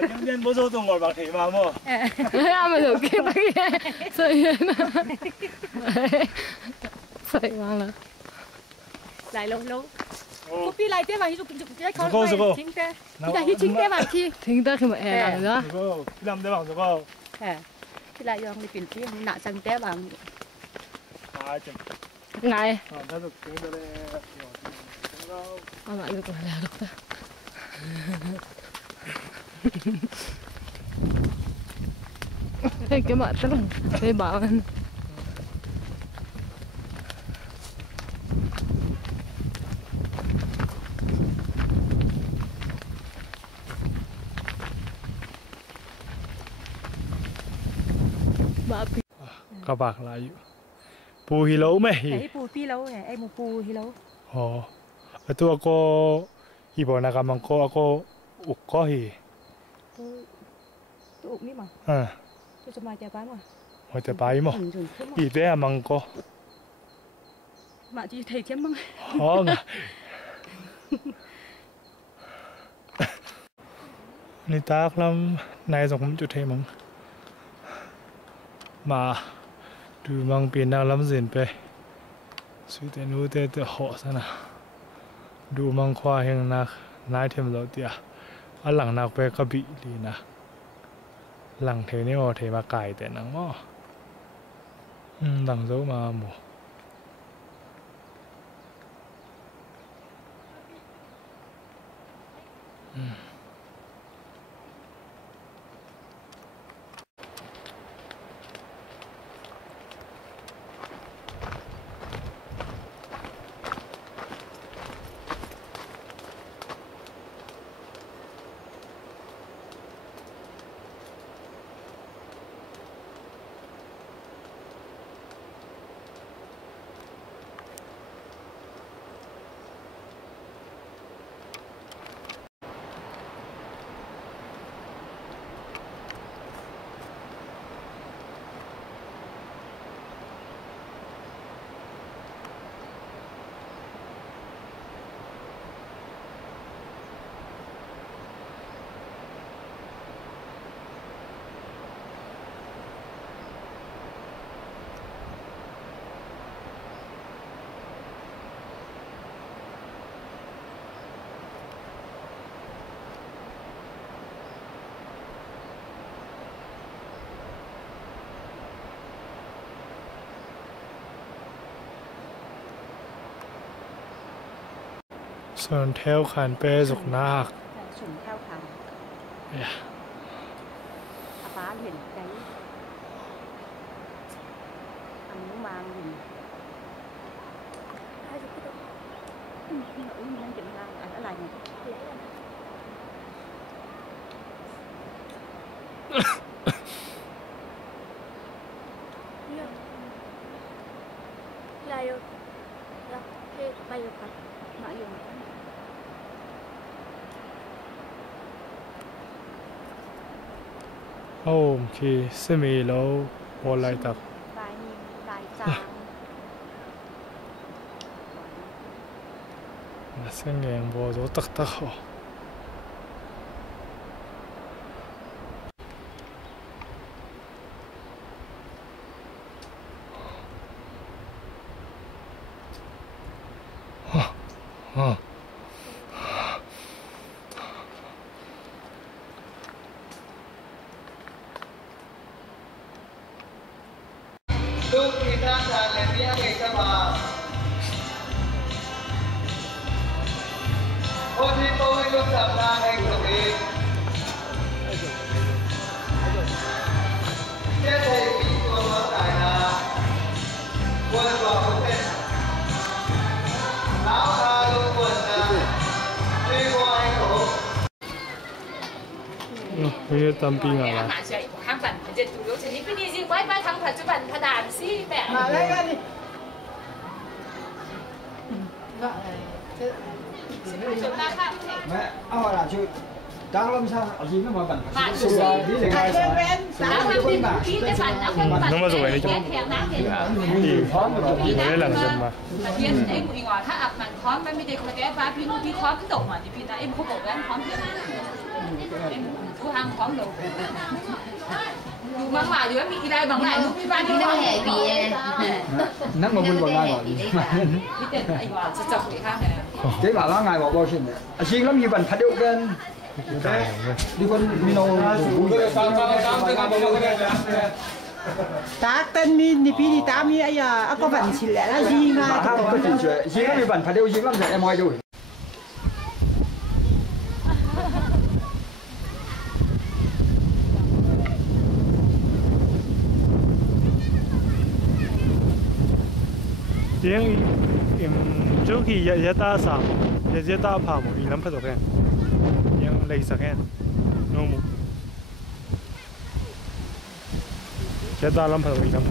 今天不做动物白题嘛么？啱咪條機得嘅，碎啦，碎完了。lại lâu lâu cô pi lại thế mà chụp cái con rồi chính thế bây giờ chính thế mà chi chính thế mà làm nữa làm thế bằng được không thì lại dòng đi tìm kiếm nạ sang té bằng ngày nó được tiếng đây nó lại được là được ta cái mặt rất là thế bảo anh các bạn lại pù hi lâu mấy cái pù pi lâu này em một pù hi lâu tôi có ibu nak amang ko ako ukko hi tôi ụng đi mà tôi cho mai chả bán mà hồi tới bảy mà ibu amang ko mà chỉ thấy chém măng nèนี่ตากลำนายส่งผมจุดเทมังมาดูมังเปลี่ยนนางลำเสียนไปสุดแต่นู้แต่หอซะนะดูมังควาเฮงนักนายเทมเราเตียอันหลังนักไปกระบี่ลีนะหลังเทนี่ว่าเทมาไก่แต่นังม้อหลังโซมาหมูส่วนเท้าขันเป้สุกนัก sủng theo thằng phá liền cái ăn nó mang gì hai cái đó nữ nhân chừng mang ăn ở lại này lại rồi thế bay được phải mãi rồi khi xem mì lâu bỏ lại tập vài nhìn vài trang là sẽ nghe bỏ rồi tắc tắc ho Lúc kita saling dia kita bah. Ôi thì tôi lúc tập ra đây của mình. Thế thì bị tôi nói tại là quên vào một tên. Áo ta lúc quên là đi qua anh cổ. bây giờ tâm pin à hàng phần thì chủ yếu chỉ những cái gì quay quay thằng thật chứ bạn thật đàn xí mẹ Mà lấy ra đi. Mẹ, ông là chưa đang làm sao ở gì nó mà bẩn nó mà rồi đấy chứ thì đấy là dân mà em ngồi ngồi thắt ập màn khóm mấy đây có cái ba pin khóm cái đầu mà thì pin em không có cái khóm em thu thằng phóng đầu mang mà dưới bị đây bằng này lúc đi ban đi đâu hề bị nắng mà vui bằng ngày rồi biết tên anh bảo sẽ chọc người khác này thế bảo là ngày bảo bao nhiêu này xin lắm như bạn phát điệu kênh đi con mino ta tên min đi pi đi ta mi ấy à có vận chỉ lẽ là gì mà có chuyện chuyện xin lắm như bạn phát điệu xin lắm rồi em hỏi rồi tiếng trước khi giờ ta sắm giờ ta phá một lắm phải rồi khen nhưng lấy sắc khen nó một giờ ta lắm phải rồi lắm